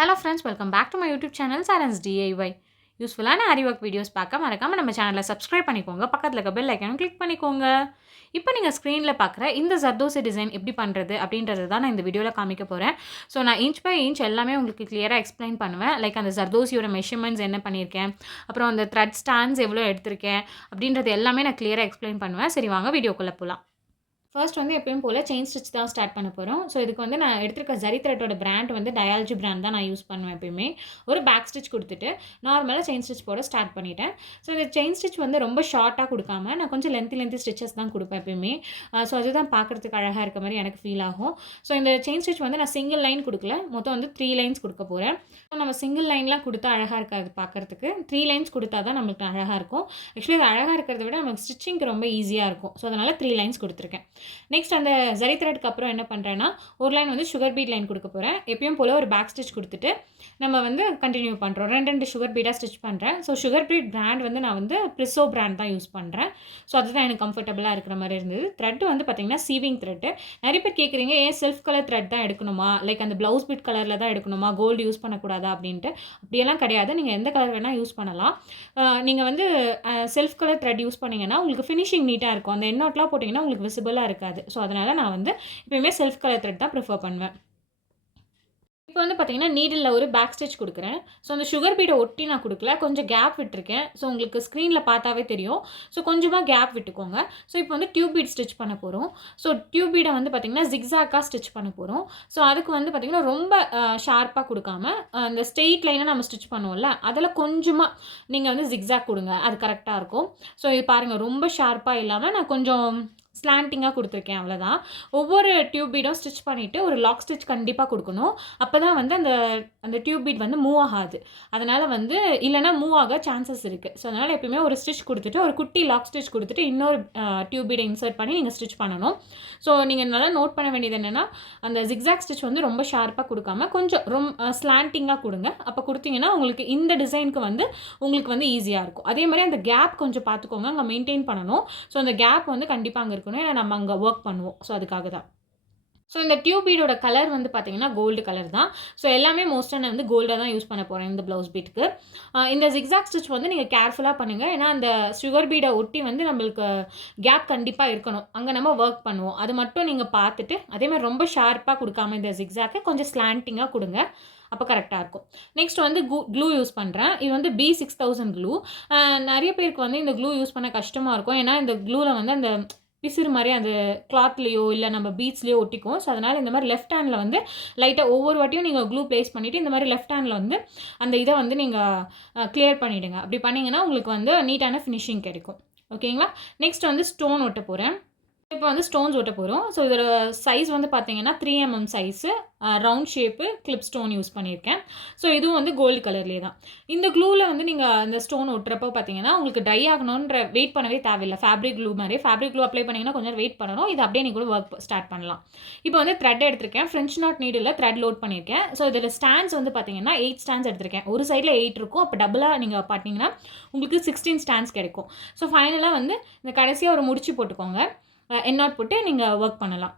Hello friends, welcome back to my YouTube channel Saran's DIY. யூஸ்ஃபுல்லான Aariwork videos பார்க்க மறக்காம நம்ம சேனலை சப்ஸ்கிரைப் பண்ணிக்கோங்க. பக்கத்தில் இருக்க பெல் ஐக்கானும் கிளிக் பண்ணிக்கோங்க. இப்போ நீங்கள் ஸ்க்ரீனில் பார்க்குற இந்த ஜர்தோசி டிசைன் எப்படி பண்ணுறது அப்படின்றது தான் நான் இந்த வீடியோவில் காமிக்க போகிறேன். ஸோ நான் இன்ச் பை இன்ச் எல்லாமே உங்களுக்கு கிளியராக எக்ஸ்பிளைன் பண்ணுவேன். லைக் அந்த ஜர்தோசியோட மெஷர்மெண்ட்ஸ் என்ன பண்ணியிருக்கேன், அப்புறம் அந்த த்ரெட் ஸ்டாண்ட்ஸ் எவ்வளோ எடுத்திருக்கேன் அப்படின்றது எல்லாமே நான் கிளியராக எக்ஸ்பிளைன் பண்ணுவேன். சரி வாங்க வீடியோக்குள்ளே போகலாம். ஃபர்ஸ்ட் வந்து எப்பயும் போல் செயின் ஸ்டிச் தான் ஸ்டார்ட் பண்ண போகிறோம். ஸோ இதுக்கு வந்து நான் எடுத்துருக்க ஜரி த்ரெட்டோட பிராண்ட் வந்து டயாலஜி பிராண்ட் தான் நான் யூஸ் பண்ணுவேன் எப்பயுமே. ஒரு பேக் ஸ்டிச் கொடுத்துட்டு நார்மலாக செயின் ஸ்டிச் போட ஸ்டார்ட் பண்ணிட்டேன். ஸோ இந்த செயின் ஸ்டிச் வந்து ரொம்ப ஷார்ட்டாக கொடுக்காம நான் கொஞ்சம் லென்த்தி ஸ்டிச்சஸ் தான் கொடுப்பேன் எப்பயுமே. ஸோ அதுதான் பார்க்குறதுக்கு அழகாக இருக்க மாதிரி எனக்கு ஃபீல் ஆகும். ஸோ இந்த செயின் ஸ்டிச் வந்து நான் சிங்கிள் லைன் கொடுக்கல, மொத்தம் வந்து 3 லைன்ஸ் கொடுக்க போகிறேன். ஸோ நம்ம சிங்கிள் லைன்லாம் கொடுத்தா அழகாக இருக்காது பார்க்குறதுக்கு, 3 லைன்ஸ் கொடுத்தா தான் நம்மளுக்கு அழகாக இருக்கும். ஆக்சுவலி அது அழகாக இருக்கிறத விட நமக்கு ஸ்டிச்சிங்க்கு ரொம்ப ஈஸியாக இருக்கும். ஸோ அதனால் 3 லைன்ஸ் கொடுத்துருக்கேன். நெக்ஸ்ட் அந்த ஜரி த்ரெட்க்கு அப்புறம் என்ன பண்ணுறேன்னா ஒரு லைன் வந்து சுகர் பீட் லைன் கொடுக்க போகிறேன். எப்பயும் போல் ஒரு பேக் ஸ்டிச் கொடுத்துட்டு நம்ம வந்து கண்டினியூ பண்ணுறோம். 2 சுகர் பீடாக ஸ்டிச் பண்ணுறேன். ஸோ சுகர் பீட் பிராண்ட் வந்து நான் வந்து ப்ரிசோ பிராண்ட் தான் யூஸ் பண்ணுறேன். ஸோ அதுதான் எனக்கு கம்ஃபர்டபுளாக இருக்கிற மாதிரி இருந்தது. த்ரெட் வந்து பார்த்திங்கன்னா சீவிங் த்ரெட்டு. நிறைய பேர் கேட்குறீங்க ஏன் செல்ஃப் கலர் த்ரெட் தான் எடுக்கணுமா, லைக் அந்த ப்ளவுஸ் பீட் கலரில் தான் எடுக்கணுமா, கோல்டு யூஸ் பண்ணக்கூடாதா அப்படின்ட்டு. அப்படியெல்லாம் கிடையாது. நீங்கள் எந்த கலர் வேணால் யூஸ் பண்ணலாம். நீங்கள் வந்து செல்ஃப் கலர் த்ரெட் யூஸ் பண்ணிங்கன்னா உங்களுக்கு ஃபினிஷிங் நீட்டாக இருக்கும். அந்த எண்ணோட்லாம் போட்டிங்கன்னா உங்களுக்கு விசிபிளாக இருக்காது. ஸோ அதனால் நான் வந்து எப்பயுமே செல்ஃப் கலர் த்ரெட் தான் ப்ரிஃபர் பண்ணுவேன். இப்போ வந்து பார்த்தீங்கன்னா நீடில் ஒரு பேக் ஸ்டிச் கொடுக்குறேன். ஸோ அந்த சுகர் பீடை ஒட்டி நான் கொடுக்கல, கொஞ்சம் கேப் விட்டுருக்கேன். ஸோ உங்களுக்கு ஸ்க்ரீனில் பார்த்தாவே தெரியும். ஸோ கொஞ்சமாக கேப் விட்டுக்கோங்க. ஸோ இப்போ வந்து டியூப் பீட் ஸ்டிச் பண்ண போகிறோம். ஸோ டியூப் பீடை வந்து பார்த்திங்கன்னா ஜிக்ஸாக்காக ஸ்டிச் பண்ண போகிறோம். ஸோ அதுக்கு வந்து பார்த்திங்கன்னா ரொம்ப ஷார்ப்பாக கொடுக்காம அந்த ஸ்ட்ரெயிட் லைனாக நம்ம ஸ்டிச் பண்ணுவோம்ல, அதில் கொஞ்சமாக நீங்கள் வந்து ஜிக்ஸாக் கொடுங்க, அது கரெக்டாக இருக்கும். ஸோ இது பாருங்கள், ரொம்ப ஷார்ப்பாக இல்லாமல் நான் கொஞ்சம் ஸ்லாண்டிங்காக கொடுத்துருக்கேன், அவ்வளோதான். ஒவ்வொரு டியூப் பீடும் ஸ்டிச் பண்ணிவிட்டு ஒரு லாக் ஸ்டிச் கண்டிப்பாக கொடுக்கணும். அப்போ தான் வந்து அந்த டியூப் பீட் வந்து மூவ் ஆகாது. அதனால் வந்து இல்லைனா மூவ் ஆக சான்சஸ் இருக்குது. ஸோ அதனால் எப்பயுமே ஒரு ஸ்டிச் கொடுத்துட்டு ஒரு குட்டி லாக் ஸ்டிச் கொடுத்துட்டு இன்னொரு டியூப் பீடை இன்சர்ட் பண்ணி நீங்கள் ஸ்டிச் பண்ணணும். ஸோ நீங்கள் நல்லா நோட் பண்ண வேண்டியது என்னென்னா அந்த ஜிக்ஸாக் ஸ்டிச் வந்து ரொம்ப ஷார்ப்பாக கொடுக்காம கொஞ்சம் ரொம்ப ஸ்லாண்டிங்காக கொடுங்க. அப்போ கொடுத்தீங்கன்னா உங்களுக்கு இந்த டிசைனுக்கு வந்து உங்களுக்கு வந்து ஈஸியாக இருக்கும். அதே மாதிரி அந்த கேப் கொஞ்சம் பார்த்துக்கோங்க, அங்கே மெயின்டைன் பண்ணணும். ஸோ அந்த கேப் வந்து கண்டிப்பாக அங்கே இருக்கணும், ஏன்னா நம்ம அங்கே ஒர்க் பண்ணுவோம். ஸோ அதுக்காக தான். ஸோ இந்த டியூப் பீடோட கலர் வந்து பார்த்தீங்கன்னா கோல்டு கலர் தான். ஸோ எல்லாமே மோஸ்ட்டாக நான் வந்து கோல்டாக தான் யூஸ் பண்ண போகிறேன் இந்த ப்ளவுஸ் பீட்டுக்கு. இந்த ஜிக்ஸாக் ஸ்டிச் வந்து நீங்கள் கேர்ஃபுல்லாக பண்ணுங்கள், ஏன்னா அந்த சுகர் பீடை ஒட்டி வந்து நம்மளுக்கு கேப் கண்டிப்பாக இருக்கணும், அங்கே நம்ம ஒர்க் பண்ணுவோம். அது மட்டும் நீங்கள் பார்த்துட்டு அதேமாதிரி ரொம்ப ஷார்ப்பாக கொடுக்காம இந்த ஜிக்ஸாக்கை கொஞ்சம் ஸ்லாண்டிங்காக கொடுங்க, அப்போ கரெக்டாக இருக்கும். நெக்ஸ்ட் வந்து க்ளூ யூஸ் பண்ணுறேன். இது வந்து B6000 க்ளூ. நிறைய பேருக்கு வந்து இந்த க்ளூ யூஸ் பண்ண கஷ்டமாக இருக்கும், ஏன்னா இந்த க்ளூவில் வந்து அந்த பிசிறு மாதிரி அந்த கிளாத்லேயோ இல்லை நம்ம பீட்ஸ்லேயோ ஒட்டிக்கும். ஸோ அதனால் இந்த மாதிரி லெஃப்ட் ஹேண்டில் வந்து லைட்டாக ஒவ்வொரு வாட்டியும் நீங்கள் க்ளூ ப்ளேஸ் பண்ணிவிட்டு இந்த மாதிரி லெஃப்ட் ஹேண்டில் வந்து அந்த இதை வந்து நீங்கள் கிளியர் பண்ணிவிடுங்க. அப்படி பண்ணிங்கன்னா உங்களுக்கு வந்து நீட்டான ஃபினிஷிங் கிடைக்கும். ஓகேங்களா? நெக்ஸ்ட் வந்து ஸ்டோன் ஒட்ட போகிறேன். இப்போ வந்து ஸ்டோன்ஸ் ஒட்ட போகிறோம். ஸோ இதோட சைஸ் வந்து பார்த்தீங்கன்னா 3 mm size, round shape clip stone use பண்ணியிருக்கேன். ஸோ இதுவும் வந்து கோல்டு கலர்லேயே தான். இந்த க்ளூவில் வந்து நீங்கள் அந்த ஸ்டோன் ஒட்டுறப்போ பார்த்தீங்கன்னா உங்களுக்கு ட்ரை ஆகணுன்ற வெயிட் பண்ணவே தேவையில்லை. ஃபேப்ரிக் க்ளூ மாதிரி ஃபேப்ரிக் க்ளூ அப்ளை பண்ணிங்கன்னா கொஞ்சம் வெயிட் பண்ணணும். இது அப்படியே நீங்கள் கூட ஒர்க் ஸ்டார்ட் பண்ணலாம். இப்போ வந்து த்ரெட் எடுத்திருக்கேன். French not needle thread load பண்ணியிருக்கேன். ஸோ இதில் ஸ்டாண்ட்ஸ் வந்து பார்த்தீங்கன்னா 8 ஸ்டாண்ட்ஸ் எடுத்திருக்கேன். ஒரு சைடில் 8 இருக்கும், அப்போ டபுளாக நீங்கள் பார்த்தீங்கன்னா உங்களுக்கு 16 ஸ்டாண்ட்ஸ் கிடைக்கும். ஸோ ஃபைனலாக வந்து இந்த கடைசியாக ஒரு முடிச்சு போட்டுக்கோங்க, எண்ணாட் போட்டு நீங்கள் ஒர்க் பண்ணலாம்.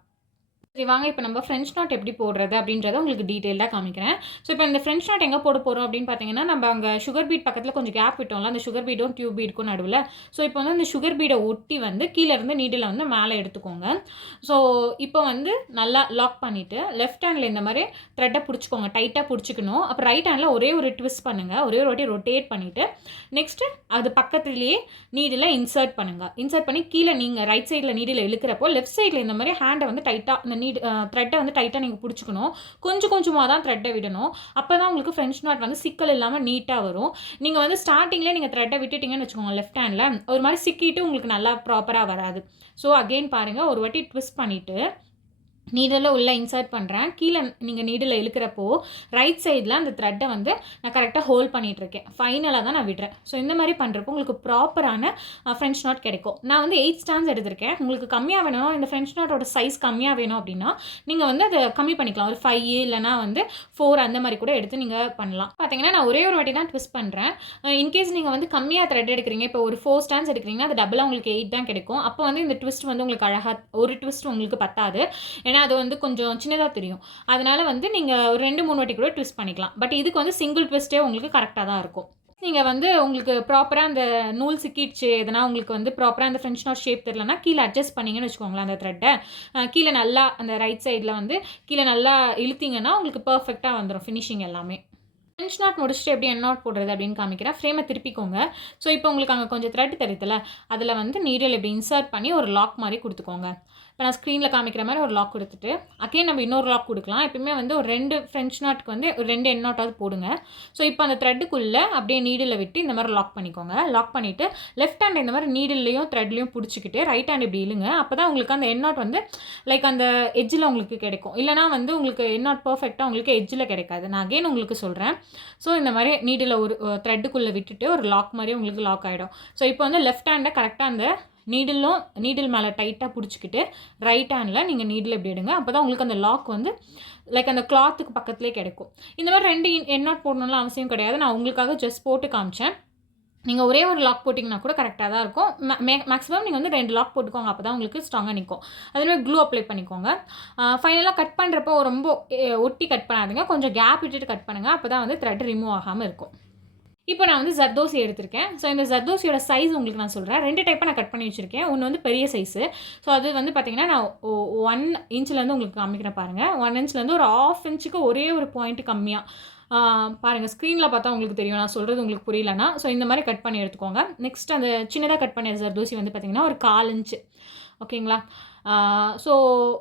சரி வாங்க, இப்போ நம்ம ஃப்ரெஞ்ச் நாட் எப்படி போடுறது அப்படின்றத உங்களுக்கு டீட்டெயிலாக காமிக்கிறேன். ஸோ இப்போ இந்த ஃப்ரெஞ்ச் நாட் எங்கே போட போகிறோம் அப்படின்னு பார்த்தீங்கன்னா, நம்ம அங்கே சுகர் பீட் பக்கத்தில் கொஞ்சம் கேப் விட்டோம்ல, அந்த சுகர் பீடும் டியூப் பீடுக்கும் நடுவில். ஸோ இப்போ வந்து அந்த சுகர் பீடை ஒட்டி வந்து கீழேருந்து நீடில் வந்து மேலே எடுத்துக்கோங்க. ஸோ இப்போ வந்து நல்லா லாக் பண்ணிவிட்டு லெஃப்ட் ஹேண்டில் இந்த மாதிரி த்ரெட்டை பிடிச்சிக்கோங்க, டைட்டாக பிடிச்சிக்கணும். அப்புறம் ரைட் ஹேண்டில் ஒரே ஒரு ட்விஸ்ட் பண்ணுங்கள், ஒரே ஒரு வாட்டி ரொட்டேட் பண்ணிவிட்டு நெக்ஸ்ட்டு அது பக்கத்துலேயே நீடில் இன்சர்ட் பண்ணுங்கள். இன்சர்ட் பண்ணி கீழே நீங்கள் ரைட் சைடில் நீடில் இழுக்கிறப்போ லெஃப்ட் சைடில் இந்த மாதிரி ஹேண்டை வந்து டைட்டாக த்ரெட்டை வந்து டைட்டாக நீங்கள் பிடிச்சிக்கணும். கொஞ்சம் கொஞ்சமாக தான் த்ரெட்டை விடணும். அப்போ தான் உங்களுக்கு ஃப்ரெஞ்ச் நாட் வந்து சிக்கல் இல்லாமல் நீட்டாக வரும். நீங்கள் வந்து ஸ்டார்டிங்லேயே நீங்கள் த்ரெட்டை விட்டுட்டிங்கன்னு வச்சுக்கோங்க, லெஃப்ட் ஹேண்டில் ஒரு மாதிரி சிக்கிட்டு உங்களுக்கு நல்லா ப்ராப்பராக வராது. ஸோ அகெயின் பாருங்கள், ஒரு வாட்டி ட்விஸ்ட் பண்ணிவிட்டு நீடில் உள்ளே இன்சர்ட் பண்ணுறேன். கீழே நீங்கள் நீடில் இழுக்கிறப்போ ரைட் சைடில் அந்த த்ரெட்டை வந்து நான் கரெக்டாக ஹோல்ட் பண்ணிகிட்ருக்கேன். ஃபைனலாக தான் நான் விடுறேன். ஸோ இந்த மாதிரி பண்ணுறப்போ உங்களுக்கு ப்ராப்பரான ஃப்ரெஞ்ச் நாட் கிடைக்கும். நான் வந்து 8 ஸ்டாண்ட்ஸ் எடுத்திருக்கேன். உங்களுக்கு கம்மியாக வேணும், இந்த ஃப்ரெஞ்ச் நாட்டோட சைஸ் கம்மியாக வேணும் அப்படின்னா நீங்கள் வந்து அதை கம்மி பண்ணிக்கலாம். ஒரு 5 இல்லைனா வந்து 4 அந்த மாதிரி கூட எடுத்து நீங்கள் பண்ணலாம். பார்த்தீங்கன்னா நான் ஒரே ஒரு வாட்டி தான் ட்விஸ்ட் பண்ணுறேன். இன்கேஸ் நீங்கள் வந்து கம்மியாக த்ரெட் எடுக்கிறீங்க, இப்போ ஒரு 4 ஸ்டாண்ட்ஸ் எடுக்கிறீங்கன்னா அது டபுளாக உங்களுக்கு 8 தான் கிடைக்கும். அப்போ வந்து இந்த ட்விஸ்ட் வந்து உங்களுக்கு அழகாக ஒரு ட்விஸ்ட் உங்களுக்கு பத்தாது, ஏன்னா ஏன்னா அது வந்து கொஞ்சம் சின்னதாக தெரியும். அதனால் வந்து நீங்கள் ஒரு 2-3 வாட்டி கூட ட்விஸ்ட் பண்ணிக்கலாம். பட் இதுக்கு வந்து சிங்கிள் ட்விஸ்ட்டே உங்களுக்கு கரெக்டாக தான் இருக்கும். நீங்க வந்து உங்களுக்கு ப்ராப்பரா அந்த நூல் சிக்கிடுச்சு, எதனா உங்களுக்கு வந்து ப்ராப்பரா அந்த ஃப்ரெஞ்ச் நாட் ஷேப் தெரியலன்னா, கீழ அட்ஜஸ்ட் பண்ணீங்கன்னு வச்சுக்கோங்களேன் அந்த த்ரெட்ட. கீழ நல்லா அந்த ரைட் சைடுல வந்து கீழ நல்லா இழுத்தீங்கன்னா, உங்களுக்கு பெர்ஃபெக்ட்டா வந்துரும் ஃபினிஷிங் எல்லாமே. ஃப்ரெஞ்ச் நாட் முடிச்சுட்டு எப்படி எண்ட் நாட் போடுறது அப்படின்னு காமிக்கிறேன். ஃப்ரேமை திருப்பிக்கோங்க. ஸோ இப்போ உங்களுக்கு அங்கே கொஞ்சம் த்ரெட் தெரியுதுல்ல, அதில் வந்து நீடில் இப்படி இன்சர்ட் பண்ணி ஒரு லாக் மாதிரி கொடுத்துக்கோங்க. இப்போ நான் ஸ்க்ரீனில் காமிக்கிற மாதிரி ஒரு லாக் கொடுத்துட்டு, அகைன் நம்ம இன்னொரு லாக் கொடுக்கலாம். எப்பயுமே வந்து ஒரு 2 ஃப்ரெஞ்ச் நாட்டுக்கு வந்து ஒரு 2 எண்ட் நாட்டாவது போடுங்க. ஸோ இப்போ அந்த த்ரெட்டுக்குள்ளே அப்படியே நீடில் விட்டு இந்த மாதிரி லாக் பண்ணிக்கோங்க. லாக் பண்ணிவிட்டு லெஃப்ட் ஹேண்ட் இந்த மாதிரி நீடில்லையும் த்ரெட்லையும் பிடிச்சிக்கிட்டு ரைட் ஹேண்ட் இப்படி இழுங்க. அப்போ தான் உங்களுக்கு அந்த எண்ட் நாட் வந்து லைக் அந்த எட்ஜில் உங்களுக்கு கிடைக்கும். இல்லைனா வந்து உங்களுக்கு எண்ட் நாட் பர்ஃபெக்டாக உங்களுக்கு எட்ஜில் கிடைக்காது. நான் அகைன் உங்களுக்கு சொல்கிறேன். ஸோ இந்த மாதிரி நீடில் ஒரு த்ரெட்டுக்குள்ளே விட்டுட்டு ஒரு லாக் மாதிரி உங்களுக்கு லாக் ஆகிடும். ஸோ இப்போ வந்து லெஃப்ட் ஹேண்டை கரெக்டாக அந்த நீடில் மேலே டைட்டாக பிடிச்சிக்கிட்டு ரைட் ஹேண்டில் நீங்கள் நீடில் எப்படி எடுங்க. அப்போ தான் உங்களுக்கு அந்த லாக் வந்து லைக் அந்த கிளாத்துக்கு பக்கத்துலேயே கிடைக்கும். இந்த மாதிரி 2 எண்ட் நாட் போடணும்லாம் அவசியம் கிடையாது. நான் உங்களுக்காக ஜஸ்ட் போட்டு காமிச்சேன். நீங்கள் ஒரே ஒரு லாக் போட்டிங்கன்னா கூட கரெக்டாக தான் இருக்கும். மேக்ஸிமம் நீங்கள் வந்து 2 லாக் போட்டுக்கோங்க. அப்போ தான் உங்களுக்கு ஸ்ட்ராங்காக நிற்கும். அதேமாதிரி க்ளூ அப்ளை பண்ணிக்கோங்க. ஃபைனலாக கட் பண்ணுறப்போ ரொம்ப ஒட்டி கட் பண்ணாதீங்க. கொஞ்சம் கேப் விட்டுட்டு கட் பண்ணுங்கள். அப்போ தான் வந்து த்ரெட் ரிமூவ் ஆகாமல் இருக்கும். இப்போ நான் வந்து ஜர்தோசி எடுத்திருக்கேன். ஸோ இந்த ஜர்தோசியோட சைஸ் உங்களுக்கு நான் சொல்கிறேன். 2 டைப்பாக நான் கட் பண்ணி வச்சுருக்கேன். ஒன்று வந்து பெரிய சைஸு. ஸோ அது வந்து பார்த்தீங்கன்னா நான் 1 இன்ச்லேருந்து உங்களுக்கு காமிக்கிறேன் பாருங்கள். 1 இன்ச்லேருந்து ஒரு 1/2 இன்ச்சுக்கு ஒரே ஒரு பாயிண்ட் கம்மியாக பாருங்கள். ஸ்க்ரீனில் பார்த்தா உங்களுக்கு தெரியும். நான் சொல்கிறது உங்களுக்கு புரியலன்னா. ஸோ இந்த மாதிரி கட் பண்ணி எடுத்துக்கோங்க. நெக்ஸ்ட் அந்த சின்னதாக கட் பண்ண ஜர்தோசி வந்து பார்த்தீங்கன்னா ஒரு 1/4 இன்ச்சு. ஓகேங்களா? ஸோ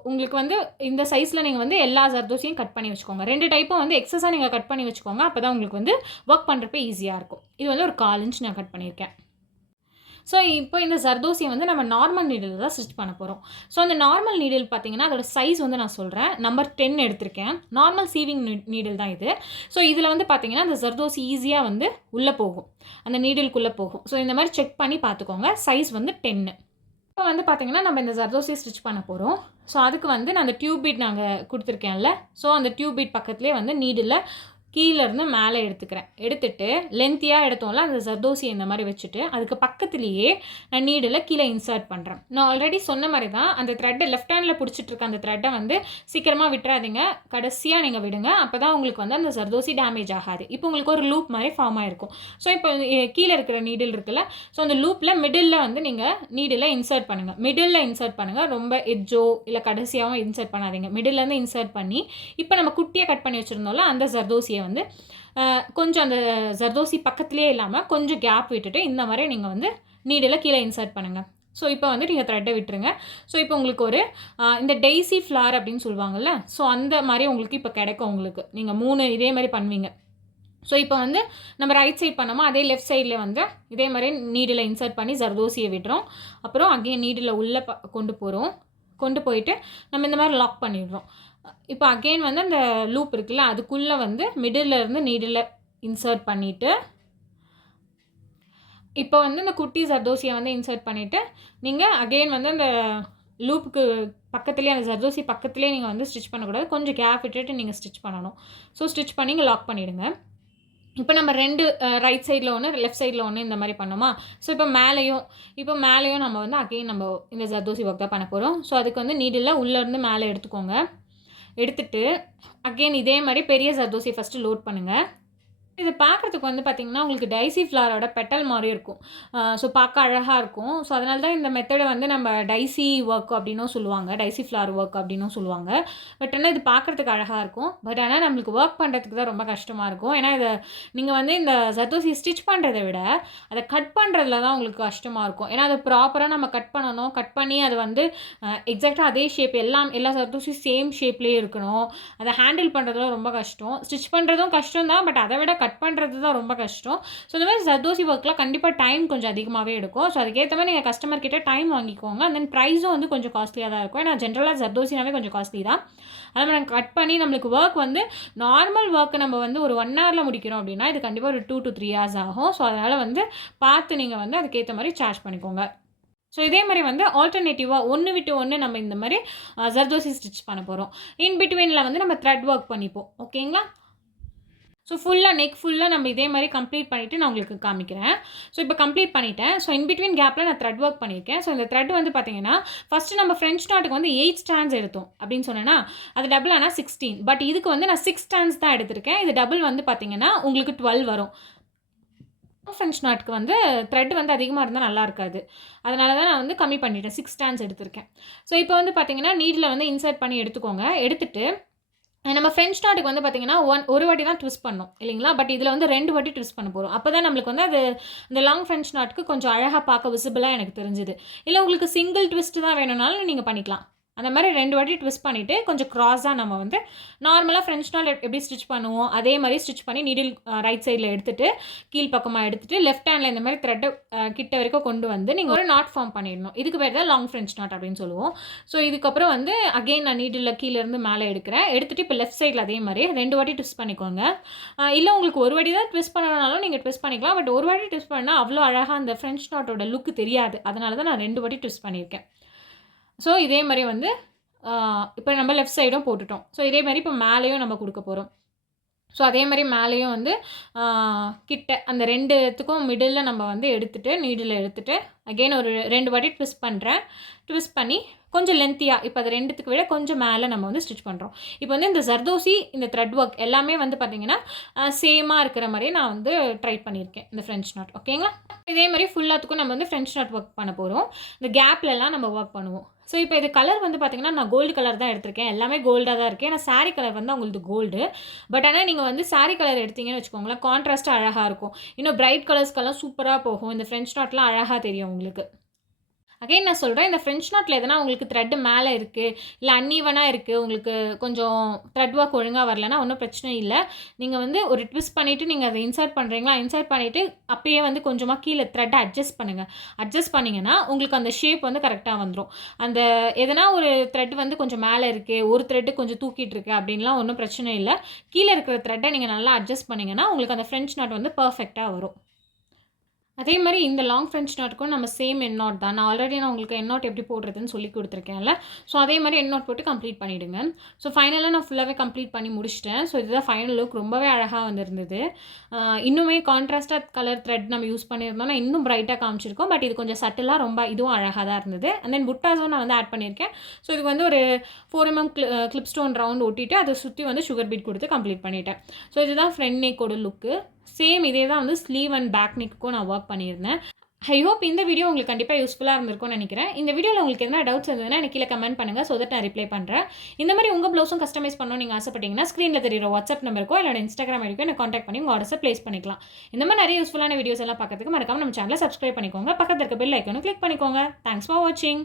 உங்களுக்கு வந்து இந்த சைஸில் நீங்கள் வந்து எல்லா ஜர்தோசியும் கட் பண்ணி வச்சுக்கோங்க. 2 டைப்பும் வந்து எக்ஸஸாக நீங்கள் கட் பண்ணி வச்சுக்கோங்க. அப்போ தான் உங்களுக்கு வந்து ஒர்க் பண்ணுறப்ப ஈஸியாக இருக்கும். இது வந்து ஒரு 1/4 இன்ச் நான் கட் பண்ணியிருக்கேன். ஸோ இப்போ இந்த ஜர்தோசியை வந்து நம்ம நார்மல் நீடில் தான் ஸ்டிச் பண்ண போகிறோம். ஸோ அந்த நார்மல் நீடில் பார்த்தீங்கன்னா அதோட சைஸ் வந்து நான் சொல்கிறேன். நம்பர் 10 எடுத்திருக்கேன். நார்மல் சீவிங் நீடில் தான் இது. ஸோ இதில் வந்து பார்த்தீங்கன்னா அந்த ஜர்தோசி ஈஸியாக வந்து உள்ளே போகும், அந்த நீடிலுக்குள்ளே போகும். ஸோ இந்த மாதிரி செக் பண்ணி பார்த்துக்கோங்க. சைஸ் வந்து 10. இப்போ வந்து பார்த்தீங்கன்னா நம்ம இந்த ஜர்தோசி ஸ்டிச் பண்ண போகிறோம். ஸோ அதுக்கு வந்து நான் அந்த டியூப் பீட் நாங்கள் கொடுத்துருக்கேன்ல, ஸோ அந்த டியூப் பீட் பக்கத்துலேயே வந்து நீடில் கீழேருந்து மேலே எடுத்துக்கிறேன். எடுத்துகிட்டு லென்த்தியாக எடுத்தோம்ல அந்த ஜர்தோசியை இந்த மாதிரி வச்சுட்டு அதுக்கு பக்கத்துலேயே நான் நீடில் கீழே இன்சர்ட் பண்ணுறேன். நான் ஆல்ரெடி சொன்ன மாதிரி தான் அந்த த்ரெட்டை லெஃப்ட் ஹேண்டில் பிடிச்சிட்டு இருக்க அந்த த்ரெட்டை வந்து சீக்கிரமாக விட்டுறாதீங்க. கடைசியாக நீங்கள் விடுங்க. அப்போ தான் உங்களுக்கு வந்து அந்த ஜர்தோசி டேமேஜ் ஆகாது. இப்போ உங்களுக்கு ஒரு லூப் மாதிரி ஃபார்ம் ஆகிருக்கும். ஸோ இப்போ கீழே இருக்கிற நீடில் இருக்குல்ல, ஸோ அந்த லூப்பில் மிடில் வந்து நீங்கள் நீடில் இன்சர்ட் பண்ணுங்கள். மிடில் இன்சர்ட் பண்ணுங்கள். ரொம்ப எட்ஜோ இல்லை கடைசியாகவும் இன்சர்ட் பண்ணாதீங்க. மிடில்லேருந்து இன்சர்ட் பண்ணி இப்போ நம்ம குட்டியாக கட் பண்ணி வச்சுருந்தோம்ல அந்த ஜர்தோசியை வந்து கொஞ்சம் அந்த ஜர்தோசி பக்கத்துலேயே இல்லாமல் கொஞ்சம் கேப் விட்டுட்டு இந்த மாதிரி நீங்கள் வந்து நீடில் கீழே இன்சர்ட் பண்ணுங்கள். ஸோ இப்போ வந்து நீங்கள் த்ரெட்டை விட்டுருங்க. ஸோ இப்போ உங்களுக்கு ஒரு இந்த டெய்ஸி ஃப்ளார் அப்படின்னு சொல்லுவாங்கள்ல, ஸோ அந்த மாதிரி உங்களுக்கு இப்போ கிடைக்கும். உங்களுக்கு நீங்கள் 3 இதே மாதிரி பண்ணுவீங்க. ஸோ இப்போ வந்து நம்ம ரைட் சைட் பண்ணோமா அதே லெஃப்ட் சைடில் வந்து இதே மாதிரி நீடில் இன்சர்ட் பண்ணி ஜர்தோசியை விடுறோம். அப்புறம் அங்கேயும் நீடில் உள்ளே கொண்டு போயிட்டு நம்ம இந்த மாதிரி லாக் பண்ணிடுறோம். இப்போ அகெயின் வந்து அந்த லூப் இருக்குல்ல அதுக்குள்ளே வந்து மிடில் இருந்து நீடில் இன்சர்ட் பண்ணிவிட்டு இப்போ வந்து இந்த குட்டி ஜர்தோசியை வந்து இன்சர்ட் பண்ணிவிட்டு நீங்கள் அகெயின் வந்து அந்த லூப்புக்கு பக்கத்துலேயே அந்த ஜர்தோசி பக்கத்துலேயே நீங்கள் வந்து ஸ்டிச் பண்ணக்கூடாது. கொஞ்சம் கேப் விட்டுட்டு நீங்கள் ஸ்டிச் பண்ணணும். ஸோ ஸ்டிச் பண்ணி இங்கே லாக் பண்ணிவிடுங்க. இப்போ நம்ம 2 ரைட் சைடில் ஒன்று லெஃப்ட் சைடில் ஒன்று இந்த மாதிரி பண்ணோமா. ஸோ இப்போ மேலேயும் நம்ம வந்து அகெயின் நம்ம இந்த ஜர்தோசி ஒர்க் தான் பண்ண போகிறோம். ஸோ அதுக்கு வந்து நீடில் உள்ளேருந்து மேலே எடுத்துக்கோங்க. எடுத்துகிட்டு அகெயின் இதே மாதிரி பெரிய ஜர்தோசி ஃபஸ்ட்டு லோட் பண்ணுங்கள். இது பார்க்குறதுக்கு வந்து பார்த்திங்கன்னா உங்களுக்கு டைசி ஃப்ளாரோட பெட்டல் மாதிரி இருக்கும். ஸோ பார்க்க அழகாக இருக்கும். ஸோ அதனால தான் இந்த மெத்தடை வந்து நம்ம டைசி ஒர்க் அப்படின்னும் சொல்லுவாங்க, டைசி ஃப்ளார் ஒர்க் அப்படின்னும் சொல்லுவாங்க. பட் ஆனால் இது பார்க்குறதுக்கு அழகாக இருக்கும். பட் ஆனால் நம்மளுக்கு ஒர்க் பண்ணுறதுக்கு தான் ரொம்ப கஷ்டமாக இருக்கும். ஏன்னா இதை நீங்கள் வந்து இந்த ஜர்தோசி ஸ்டிச் பண்ணுறதை விட அதை கட் பண்ணுறதுல தான் உங்களுக்கு கஷ்டமாக இருக்கும். ஏன்னா அதை ப்ராப்பராக நம்ம கட் பண்ணணும். கட் பண்ணி அது வந்து எக்ஸாக்டாக அதே ஷேப் எல்லா ஜர்தோசி சேம் ஷேப்லேயே இருக்கணும். அதை ஹேண்டில் பண்ணுறதுல ரொம்ப கஷ்டம். ஸ்டிச் பண்ணுறதும் கஷ்டம் தான். பட் அதை விட கட் பண்ணுறது தான் ரொம்ப கஷ்டம். ஸோ இந்த மாதிரி ஜர்தோசி ஒர்க்கில் கண்டிப்பாக டைம் கொஞ்சம் அதிகமாகவே எடுக்கும். ஸோ அதுக்கேற்ற மாதிரி நீங்கள் கஸ்டமர் கிட்டே டைம் வாங்கிக்கோங்க. அண்ட் தென் ப்ரைஸும் வந்து கொஞ்சம் காஸ்ட்லியாக தான் இருக்கும். ஏன்னா ஜென்ரலாக ஜர்தோசினாவே கொஞ்சம் காஸ்ட்லி தான். அதை நம்ம கட் பண்ணி நம்மளுக்கு ஒர்க் வந்து நார்மல் ஒர்க்கு நம்ம வந்து ஒரு 1 ஹவரில் முடிக்கிறோம் அப்படின்னா இது கண்டிப்பாக ஒரு 2 to 3 hours ஆகும். ஸோ அதனால் வந்து பார்த்து நீங்கள் வந்து அதுக்கேற்ற மாதிரி சார்ஜ் பண்ணிக்கோங்க. ஸோ இதே மாதிரி வந்து ஆல்டர்னேட்டிவாக ஒன்று விட்டு ஒன்று நம்ம இந்த மாதிரி ஜர்தோசி ஸ்டிச் பண்ண போகிறோம். இன் பிட்வீனில் வந்து நம்ம த்ரெட் ஒர்க் பண்ணிப்போம். ஓகேங்களா? ஸோ ஃபுல்லாக நெக் ஃபுல்லாக நம்ம இதே மாதிரி கம்ப்ளீட் பண்ணிவிட்டு நான் உங்களுக்கு காமிக்கிறேன். ஸோ இப்போ கம்ப்ளீட் பண்ணிட்டேன். ஸோ இன் பிட்வீன் கேப்பில் நான் த்ரெட் ஒர்க் பண்ணியிருக்கேன். ஸோ இந்த த்ரெட் வந்து பார்த்தீங்கன்னா ஃபஸ்ட்டு நம்ம ஃப்ரெஞ்ச் நாட்டுக்கு வந்து 8 ஸ்டாண்ட்ஸ் எடுத்தோம் அப்படின்னு சொன்னேன்னா அது டபுள் ஆனால் 16. பட் இதுக்கு வந்து நான் 6 ஸ்டாண்ட்ஸ் தான் எடுத்திருக்கேன். இது டபுள் வந்து பார்த்தீங்கன்னா உங்களுக்கு 12 வரும். ஃப்ரெஞ்ச் நாட்டுக்கு வந்து த்ரெட் வந்து அதிகமாக இருந்தால் நல்லா இருக்காது. அதனால தான் நான் வந்து கம்மி பண்ணிட்டேன். 6 ஸ்டாண்ட்ஸ் எடுத்திருக்கேன். ஸோ இப்போ வந்து பார்த்தீங்கன்னா நீடில் வந்து இன்சர்ட் பண்ணி எடுத்துக்கோங்க. எடுத்துட்டு நம்ம ஃப்ரெஞ்ச் நாட்டுக்கு வந்து பார்த்தீங்கன்னா ஒரு வாட்டி தான் ட்விஸ்ட் பண்ணோம் இல்லைங்களா? பட் இதில் வந்து 2 வாட்டி ட்விஸ்ட் பண்ண போகிறோம். அப்போ தான் நம்மளுக்கு வந்து அது இந்த லாங் ஃப்ரெஞ்ச் நாட்டுக்கு கொஞ்சம் அழகாக பார்க்க விசிபிளாக எனக்கு தெரிஞ்சுது. இல்லை உங்களுக்கு சிங்கிள் ட்விஸ்ட் தான் வேணும்னாலும் நீங்கள் பண்ணிக்கலாம். அந்த மாதிரி 2 வாட்டி ட்விஸ்ட் பண்ணிவிட்டு கொஞ்சம் க்ராஸாக நம்ம வந்து நார்மலாக ஃப்ரெஞ்ச் நாட் எப்படி ஸ்டிச் பண்ணுவோம் அதே மாதிரி ஸ்டிச் பண்ணி நீடில் ரைட் சைடில் எடுத்துகிட்டு கீழ் பக்கமாக எடுத்துகிட்டு லெஃப்ட் ஹேண்டில் இந்த மாதிரி த்ரெட்டை கிட்ட வரைக்கும் கொண்டு வந்து நீங்கள் ஒரு நாட் ஃபார்ம் பண்ணிடணும். இதுக்கு பேர் தான் லாங் ஃப்ரெஞ்ச் நாட் அப்படின்னு சொல்லுவோம். ஸோ இதுக்கப்புறம் வந்து அகெயின் நான் நீடில் கீழேருந்து மேலே எடுக்கிறேன். எடுத்துகிட்டு இப்போ லெஃப்ட் சைடில் அதே மாதிரி 2 வாட்டி ட்விஸ்ட் பண்ணிக்கோங்க. இல்லை உங்களுக்கு ஒரு வாட்டி தான் ட்விஸ்ட் பண்ணனாலும் நீங்கள் ட்விஸ்ட் பண்ணிக்கலாம். பட் ஒரு வாட்டி ட்விஸ்ட் பண்ணால் அவ்வளோ அழகாக அந்த ஃப்ரெஞ்ச் நாட்டோட லுக்கு தெரியாது. அதனால தான் நான் 2 வாட்டி ட்விஸ்ட் பண்ணியிருக்கேன். ஸோ இதே மாதிரி வந்து இப்போ நம்ம லெஃப்ட் சைடும் போட்டுட்டோம். ஸோ இதே மாதிரி இப்போ மேலேயும் நம்ம கொடுக்க போகிறோம். ஸோ அதே மாதிரி மேலேயும் வந்து கிட்ட அந்த 2த்துக்கும் மிடில் நம்ம வந்து எடுத்துகிட்டு நீடில் எடுத்துகிட்டு அகெயின் ஒரு 2 வாட்டி ட்விஸ்ட் பண்ணுறேன். ட்விஸ்ட் பண்ணி கொஞ்சம் லென்த்தியாக இப்போ அது 2த்துக்கு விட கொஞ்சம் மேலே நம்ம வந்து ஸ்டிச் பண்ணுறோம். இப்போ வந்து இந்த ஜர்தோசி இந்த த்ரெட் ஒர்க் எல்லாமே வந்து பார்த்திங்கன்னா சேமாக இருக்கிற மாதிரியே நான் வந்து ட்ரை பண்ணியிருக்கேன் இந்த ஃப்ரெஞ்ச் நாட். ஓகேங்களா? இதே மாதிரி ஃபுல்லாத்துக்கும் நம்ம வந்து ஃப்ரெஞ்ச் நாட் ஒர்க் பண்ண போகிறோம். இந்த கேப்லலாம் நம்ம ஒர்க் பண்ணுவோம். ஸோ இப்போ இது கலர் வந்து பார்த்திங்கன்னா நான் கோல்டு கலர் தான் எடுத்திருக்கேன். எல்லாமே கோல்டாக தான் இருக்குது. ஏன்னா சாரீ கலர் வந்து உங்களுக்கு கோல்டு. பட் ஆனால் நீங்கள் வந்து சாரீ கலர் எடுத்தீங்கன்னு வச்சுக்கோங்களேன் கான்ட்ராஸ்ட்டாக அழகாக இருக்கும். இன்னும் பிரைட் கலர்ஸ்க்கெல்லாம் சூப்பராக போகும். இந்த ஃப்ரெஞ்ச் நாட்லாம் அழகாக தெரியும் உங்களுக்கு. அகைன் நான் சொல்கிறேன் இந்த ஃப்ரெஞ்ச் நாட்டில் எதனா உங்களுக்கு த்ரெட்டு மேலே இருக்குது இல்லை அன்ஈவனாக இருக்குது உங்களுக்கு கொஞ்சம் த்ரெட் ஒர்க் ஒழுங்காக வரலன்னா ஒன்றும் பிரச்சனை இல்லை. நீங்கள் வந்து ஒரு ட்விஸ்ட் பண்ணிவிட்டு நீங்கள் அதை இன்சர்ட் பண்ணுறீங்களா இன்சர்ட் பண்ணிவிட்டு அப்பயே வந்து கொஞ்சமாக கீழே த்ரெட்டை அட்ஜஸ்ட் பண்ணுங்கள். அட்ஜஸ்ட் பண்ணிங்கன்னா உங்களுக்கு அந்த ஷேப் வந்து கரெக்டாக வந்துடும். அந்த எதனா ஒரு த்ரெட் வந்து கொஞ்சம் மேலே இருக்குது ஒரு த்ரெட்டு கொஞ்சம் தூக்கிட்டு இருக்குது அப்படின்லாம் ஒன்றும் பிரச்சனை இல்லை. கீழே இருக்கிற த்ரெட்டை நீங்கள் நல்லா அட்ஜஸ்ட் பண்ணிங்கன்னா உங்களுக்கு அந்த ஃப்ரெஞ்ச் நாட் வந்து பர்ஃபெக்டாக வரும். அதே மாதிரி இந்த லாங் ஃப்ரெஞ்ச் நாட்டுக்கும் நம்ம சேம் எண்ட் நாட் தான். நான் ஆல்ரெடி உங்களுக்கு எண்ட் நாட் எப்படி போடுறதுன்னு சொல்லி கொடுத்துருக்கேன்ல. ஸோ அதே மாதிரி எண்ட் நாட் போட்டு கம்ப்ளீட் பண்ணிவிடுங்க. ஸோ ஃபைனலாக நான் ஃபுல்லாகவே கம்ப்ளீட் பண்ணி முடிச்சிட்டேன். ஸோ இதுதான் ஃபைனல் லுக். ரொம்பவே அழகாக வந்திருந்தது. இன்னுமே கான்ட்ராஸ்டாக கலர் த்ரெட் நம்ம யூஸ் பண்ணியிருந்தோம்னா இன்னும் பிரைட்டாக காமிச்சிருக்கோம். பட் இது கொஞ்சம் சட்டிலாக ரொம்ப இதுவும் அழகாக தான் இருந்தது. அண்ட் தென் புட்டாஸும் நான் வந்து ஆட் பண்ணியிருக்கேன். ஸோ இதுக்கு வந்து ஒரு 4mm கிளிப் ஸ்டோன் ரவுண்ட் ஒட்டிட்டு அதை சுற்றி வந்து சுகர் பீட் கொடுத்து கம்ப்ளீட் பண்ணிட்டேன். ஸோ இதுதான் ஃப்ரண்ட் நெக்கோட லுக்கு. சேம் இதே தான் வந்து ஸ்லீவ் அண்ட் பேக் நெக்குக்கும் நான் ஒர்க் பண்ணியிருந்தேன். ஐ ஹோப் இந்த வீடியோ உங்களுக்கு கண்டிப்பாக யூஸ்ஃபுல்லாக இருந்திருக்கும்னு நினைக்கிறேன். இந்த வீடியோவில் உங்களுக்கு எதனா டவுட்ஸ் இருந்ததுன்னா எனக்கு கீழே கமெண்ட் பண்ணுங்கள். ஸோ தட் நான் ரிப்ளை பண்ணுறேன். இந்த மாதிரி உங்கள் ப்ளவுஸும் கஸ்டமைஸ் பண்ணணும் நீங்கள் ஆசைப்பட்டீங்கன்னா ஸ்க்ரீனில் தெரியுற வாட்ஸ்அப் நம்பருக்கோ இல்லை இன்ஸ்டாகிராம் ஐடிக்கோ எனக்கு காண்டாக்ட் பண்ணி உங்கள் ஆர்டர்ஸை ப்ளேஸ் பண்ணிக்கலாம். இந்த மாதிரி நிறைய யூஸ்ஃபுல்லான வீடியோஸ் எல்லாம் பார்க்கறதுக்கு மறக்காம நம்ம சேனலை சப்ஸ்கிரைப் பண்ணிக்கோங்க. பக்கத்தில் இருக்க பெல் ஐக்கனும் கிளிக் பண்ணிக்கோங்க. தேங்க்ஸ் ஃபார் வாட்சிங்.